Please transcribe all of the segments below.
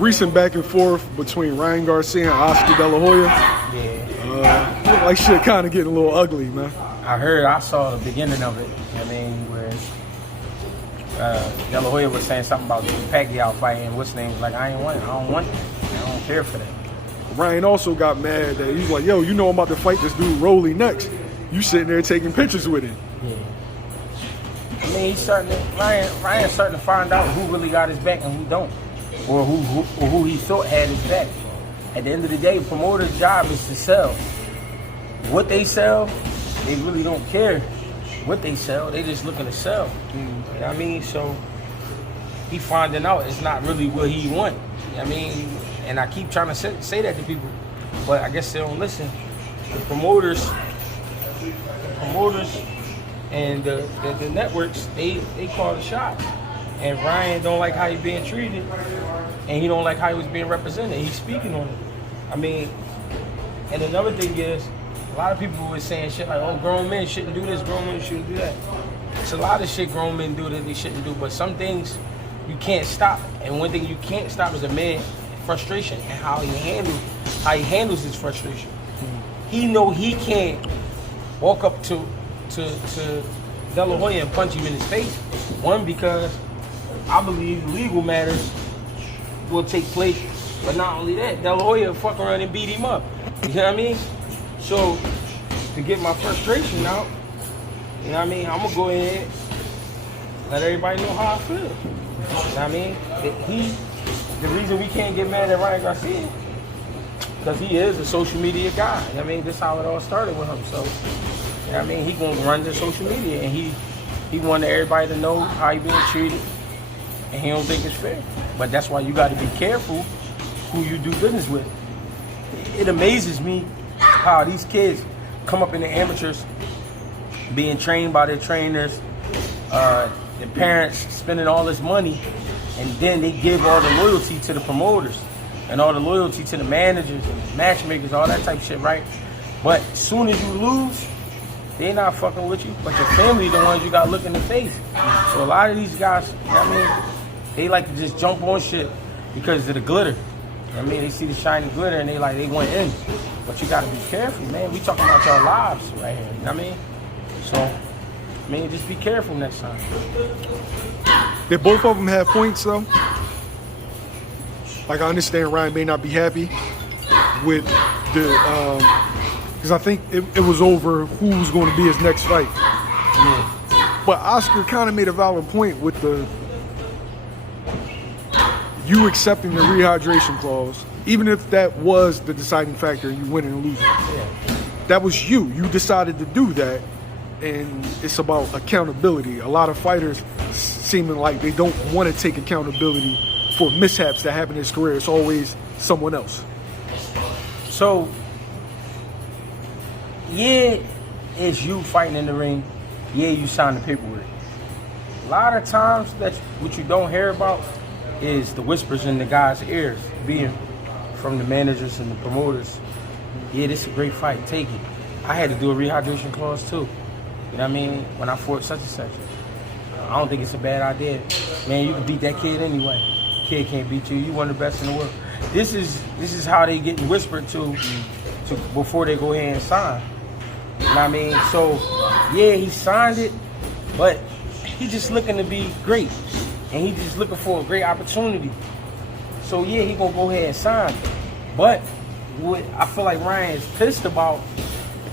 recent back and forth between Ryan Garcia and Oscar De La Hoya. Yeah. Look like shit kind of getting a little ugly, man. I saw the beginning of it. I mean, where De La Hoya was saying something about the Pacquiao fight, and what's name was like, I don't want it. I don't care for that. Ryan also got mad that he's like, yo, you know I'm about to fight this dude Rolly next. You sitting there taking pictures with him. Yeah. I mean, Ryan's starting to find out who really got his back and who don't, or who he thought had his back. At the end of the day, promoter's job is to sell. What they sell, they really don't care what they sell. They just looking to sell. You know what I mean? So he finding out it's not really what he want. You know what I mean? And I keep trying to say that to people, but I guess they don't listen. The promoters and the networks, they call the shots. And Ryan don't like how he's being treated, and he don't like how he was being represented. He's speaking on it. I mean, and another thing is, a lot of people were saying shit like, oh, grown men shouldn't do this, grown men shouldn't do that. It's a lot of shit grown men do that they shouldn't do, but some things you can't stop. And one thing you can't stop is a man's frustration and how he handles his frustration. He know he can't walk up to De La Hoya and punch him in his face. One, because I believe legal matters will take place. But not only that, De La Hoya fuck around and beat him up. You know what I mean? So, to get my frustration out, you know what I mean, I'm going to go ahead and let everybody know how I feel. You know what I mean? The reason we can't get mad at Ryan Garcia, because he is a social media guy. You know what I mean? This is how it all started with him. So, you know what I mean? He going to run the social media, and he wanted everybody to know how he being treated, and he don't think it's fair. But that's why you got to be careful who you do business with. It amazes me how these kids come up in the amateurs being trained by their trainers, their parents spending all this money, and then they give all the loyalty to the promoters and all the loyalty to the managers and matchmakers, all that type of shit, right? But as soon as you lose, they not fucking with you, but your family the ones you got to look in the face. So a lot of these guys, you know what I mean, they like to just jump on shit because of the glitter. You know what I mean, they see the shiny glitter and they want in. But you gotta be careful, man. We talking about your lives right here, you know what I mean? So, I mean, just be careful next time. They both of them have points, though. Like, I understand Ryan may not be happy with the, because I think it was over who was going to be his next fight. Yeah. But Oscar kind of made a valid point with you accepting the rehydration clause, even if that was the deciding factor and you winning and losing. Yeah. That was you. You decided to do that, and it's about accountability. A lot of fighters seeming like they don't want to take accountability for mishaps that happen in his career. It's always someone else. So, yeah, it's you fighting in the ring. Yeah, you signed the paperwork. A lot of times, that's what you don't hear about is the whispers in the guys' ears, being from the managers and the promoters. Yeah, this is a great fight, take it. I had to do a rehydration clause too. You know what I mean? When I fought such and such. I don't think it's a bad idea. Man, you can beat that kid anyway. Kid can't beat you. You one of the best in the world. This is how they getting whispered to before they go ahead and sign. You know what I mean? So, yeah, he signed it, but he just looking to be great. And he just looking for a great opportunity. So yeah, he gonna go ahead and sign. But what I feel like Ryan is pissed about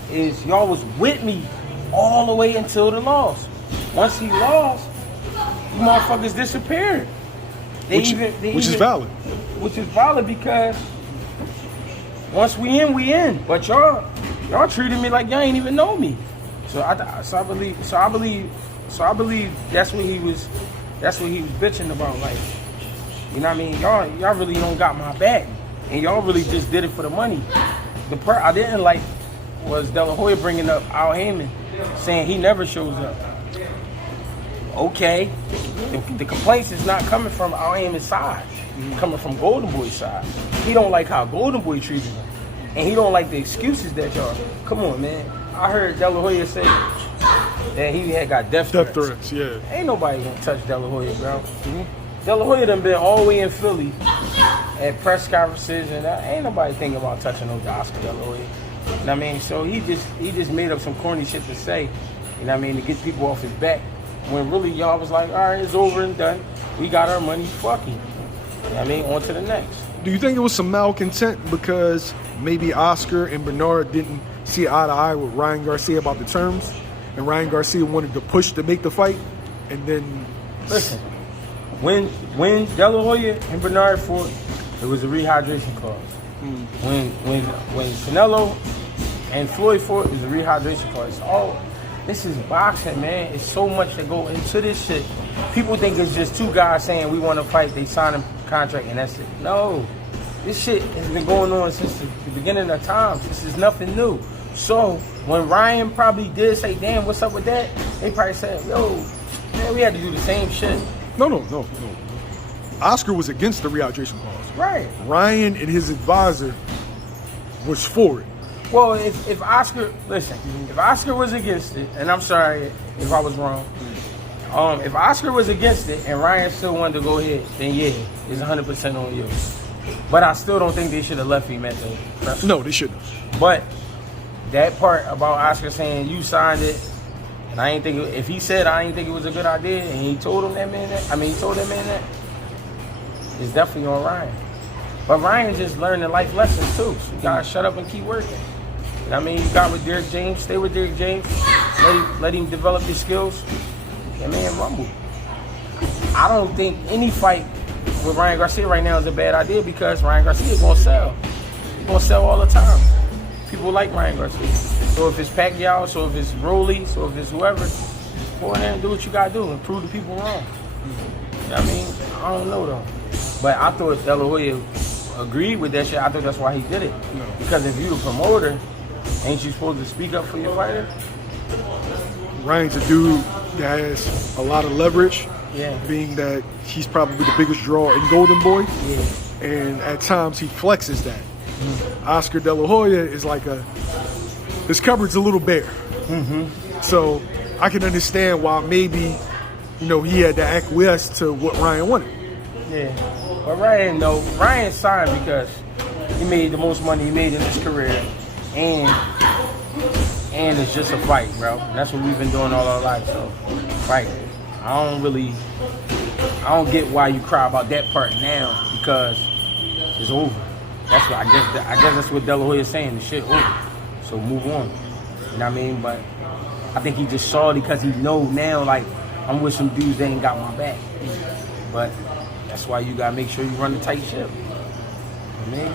is y'all was with me all the way until the loss. Once he lost, you motherfuckers disappeared. Which is valid. Which is valid because once we in. But y'all treated me like y'all ain't even know me. So I believe that's what he was bitching about, like, you know what I mean? Y'all really don't got my back, and y'all really just did it for the money. The part I didn't like was De La Hoya bringing up Al Heyman, saying he never shows up. Okay, the complaints is not coming from Al Heyman's side, coming from Golden Boy's side. He don't like how Golden Boy treated him, and he don't like the excuses that y'all. Come on, man. I heard De La Hoya say that he had got death threats. Yeah. Ain't nobody gonna touch De La Hoya, bro. De La Hoya done been all the way in Philly at press conferences, and ain't nobody thinking about touching no Oscar De La Hoya. You know what I mean? So he just made up some corny shit to say, you know what I mean, to get people off his back. When really y'all was like, all right, it's over and done. We got our money, fuck it. You know what I mean? On to the next. Do you think it was some malcontent because maybe Oscar and Bernard didn't see eye to eye with Ryan Garcia about the terms, and Ryan Garcia wanted to push to make the fight, and then... Listen, when De La Hoya and Bernard fought, it was a rehydration clause. When Canelo and Floyd fought, it was a rehydration clause. This is boxing, man. It's so much that go into this shit. People think it's just two guys saying we want to fight, they sign a contract, and that's it. No. This shit has been going on since the beginning of time. This is nothing new. So, when Ryan probably did say, damn, what's up with that? They probably said, yo, man, we had to do the same shit. No. Oscar was against the rehydration clause. Right. Ryan and his advisor was for it. Well, if Oscar, listen, if Oscar was against it, and I'm sorry if I was wrong, if Oscar was against it and Ryan still wanted to go ahead, then yeah, it's 100% on you. But I still don't think they should have left him at the press. No, they shouldn't. But that part about Oscar saying you signed it, and I ain't think if he said I ain't think it was a good idea, and he told him that man that, he told that man that, it's definitely on Ryan. But Ryan just learning life lessons too. So you gotta shut up and keep working. You know what I mean? You got with Derek James, stay with Derek James, let him develop his skills, and man, rumble. I don't think any fight with Ryan Garcia right now is a bad idea because Ryan Garcia is gonna sell. He's gonna sell all the time. People like Ryan Garcia. So if it's Pacquiao, so if it's Rolly, so if it's whoever, go in there and do what you gotta do and prove the people wrong. You know what I mean? I don't know though. But I thought De La Hoya agreed with that shit. I thought that's why he did it. No. Because if you're the promoter, ain't you supposed to speak up for your fighter? Ryan's a dude that has a lot of leverage, Yeah. being that he's probably the biggest draw in Golden Boy, Yeah. and at times he flexes that. Oscar De La Hoya is like his cupboard's a little bare. So I can understand why maybe, he had to acquiesce to what Ryan wanted. Yeah. But Ryan signed because he made the most money he made in his career, and it's just a fight, bro. And that's what we've been doing all our lives. So, fight. I don't get why you cry about that part now because it's over. That's what I guess that's what De La Hoya is saying. The shit over. So move on. You know what I mean? But I think he just saw it because he know now, like, I'm with some dudes that ain't got my back. But that's why you gotta make sure you run the tight ship. You know what I mean?